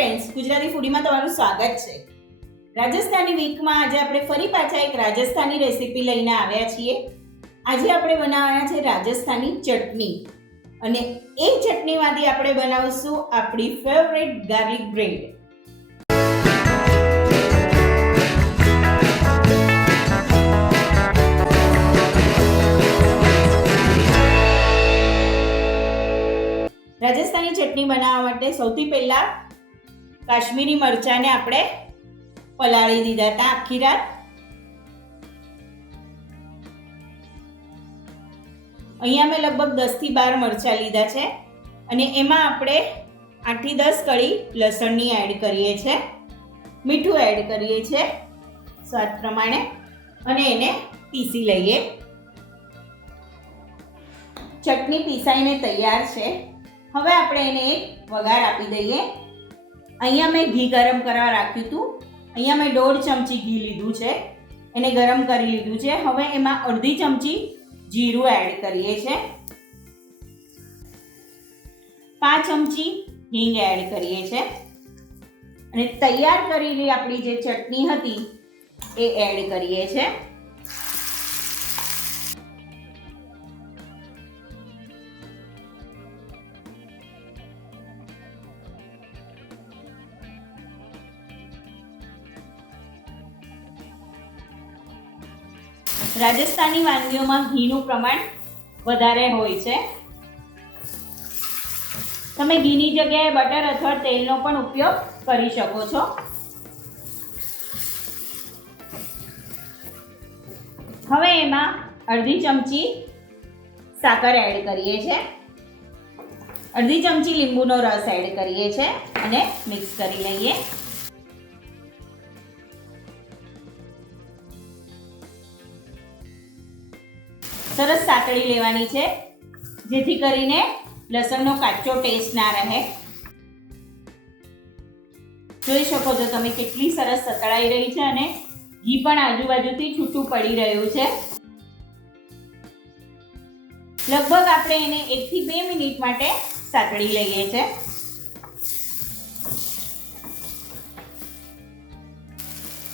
Friends Gujarati ફૂડીમાં તમારું સ્વાગત છે. રાજસ્થાની વીકમાં આજે આપણે ફરી પાછા એક રાજસ્થાની રેસીપી લઈને આવ્યા છીએ. આજે આપણે બનાવવાના છે રાજસ્થાની ચટણી. અને એ ચટણીમાંથી આપણે બનાવીશું આપણી favourite garlic bread Rajasthani chutney બનાવવા માટે સૌથી પહેલા કાશ્મીરી મરચાંને આપણે પલાળી દીધા હતા આખી રાત. અહીંયા મેં લગભગ દસથી બાર મરચાં લીધા છે અને એમાં આપણે આઠથી દસ કળી લસણની એડ કરીએ છીએ મીઠું એડ કરીએ છીએ સ્વાદ પ્રમાણે, અને એને પીસી લઈએ. ચટણી પીસાઈને તૈયાર છે. હવે આપણે એને એક વઘાર આપી દઈએ. અહીંયા મેં ઘી ગરમ કરવા રાખ્યું હતું. અહીંયા મેં દોઢ ચમચી ઘી લીધું છે. એને ગરમ કરી લીધું છે. હવે એમાં અડધી ચમચી જીરું એડ કરીએ છીએ પાંચ ચમચી હિંગ એડ કરીએ છીએ અને તૈયાર કરેલી આપણી જે ચટણી હતી, એ એડ કરીએ છીએ રાજસ્થાની વાનગીઓમાં ઘીનું પ્રમાણ વધારે હોય છે. તમે ઘીની જગ્યાએ બટર અથવા તેલનો પણ ઉપયોગ કરી શકો છો. હવે એમાં અડધી ચમચી સાકર એડ કરીએ છીએ અડધી ચમચી લીંબુનો રસ એડ કરીએ છીએ અને મિક્સ કરી લઈએ. સરસ સાતળી લેવાની છે, જેથી કરીને લસણનો કાચો ટેસ્ટ ના રહે. જોઈ શકો છો તમે કેટલી સરસ સતળાઈ રહી છે અને ઘી પણ આજુબાજુથી છૂટું પડી રહ્યું છે. લગભગ આપણે એને એકથી બે મિનિટ માટે સાતળી લઈએ છે.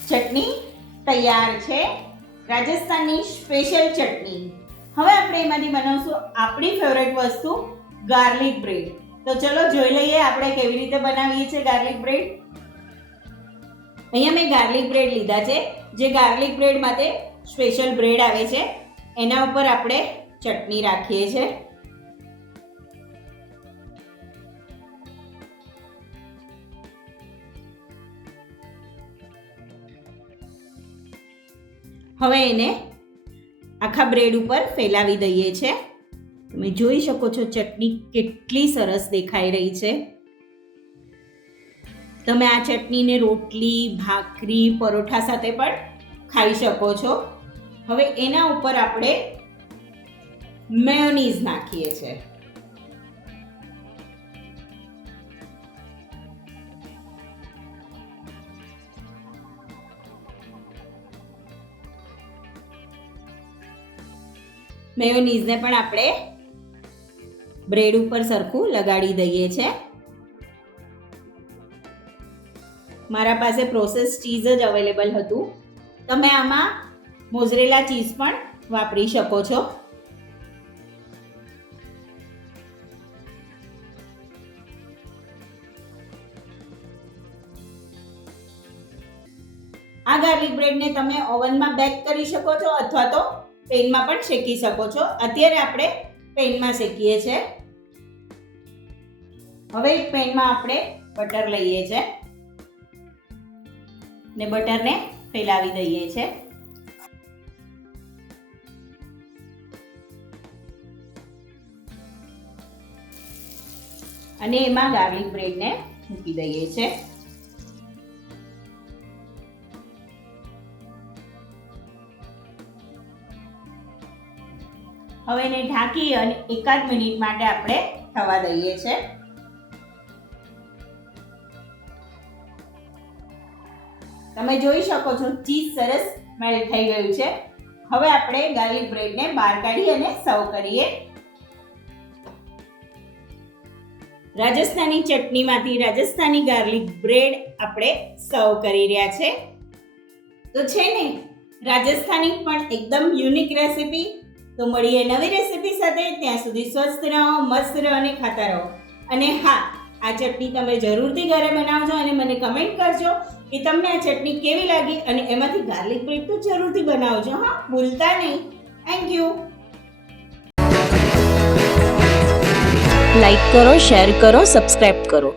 ચટણી તૈયાર છે. રાજસ્થાનની સ્પેશિયલ ચટણી. હવે આપણે એમાંથી બનાવશું આપણી ફેવરેટ વસ્તુ ગાર્લિક બ્રેડ તો ચલો જોઈ લઈએ આપણે કેવી રીતે બનાવીએ છીએ ગાર્લિક બ્રેડ અહીંયા મેં ગાર્લિક બ્રેડ લીધા છે. જે ગાર્લિક બ્રેડ માટે સ્પેશિયલ બ્રેડ આવે છે. એના ઉપર આપણે ચટણી રાખીએ છીએ હવે એને આખા બ્રેડ ઉપર ફેલાવી દઈએ છે. તમે જોઈ શકો છો ચટણી કેટલી સરસ દેખાઈ રહી છે. તમે આ ચટણીને રોટલી, ભાખરી, પરોઠા સાથે પણ ખાઈ શકો છો. હવે એના ઉપર આપણે મેયોનીઝ નાખીએ છીએ મેયોનીઝને પણ આપણે બ્રેડ ઉપર સરખું લગાડી દઈએ છે. મારા પાસે પ્રોસેસ ચીઝ જ અવેલેબલ હતું. તમે આમાં મોઝરેલા ચીઝ પણ વાપરી શકો છો. આ ગાર્લિક બ્રેડને તમે ઓવનમાં બેક કરી શકો છો અથવા તો પેનમાં પણ શેકી શકો છો. અત્યારે આપણે પેનમાં શેકીએ છીએ. હવે એક પેનમાં આપણે બટર લઈએ છીએ. ને બટરને ફેલાવી દઈએ છે અને એમાં ગાર્લિક બ્રેડને મૂકી દઈએ છે હવે એને ઢાંકી અને એકાદ મિનિટ માટે આપણે થવા દઈએ છે. તમે જોઈ શકો છો ચીઝ સરસ મેલ્ટ થઈ ગયું છે. હવે આપણે ગાર્લિક બ્રેડને બહાર કાઢી અને સર્વ કરીએ. રાજસ્થાની ચટણીમાંથી રાજસ્થાની ગાર્લિક બ્રેડ આપણે સર્વ કરી રહ્યા છે. તો છે ને, રાજસ્થાની પણ એકદમ યુનિક રેસિપી તો મળીએ નવી રેસિપી સાથે. ત્યાં સુધી સ્વસ્થ રહો, મસ્ત રહો અને ખાતા રહો. અને હા, આ ચટણી તમે જરૂરથી ઘરે બનાવજો અને મને કમેન્ટ કરજો કે તમને આ ચટણી કેવી લાગી અને એમાંથી ગાર્લિક બ્રેડ તો જરૂરથી બનાવજો, હા? ભૂલતા નહીં. થેન્ક યુ લાઈક કરો શેર કરો સબસ્ક્રાઇબ કરો.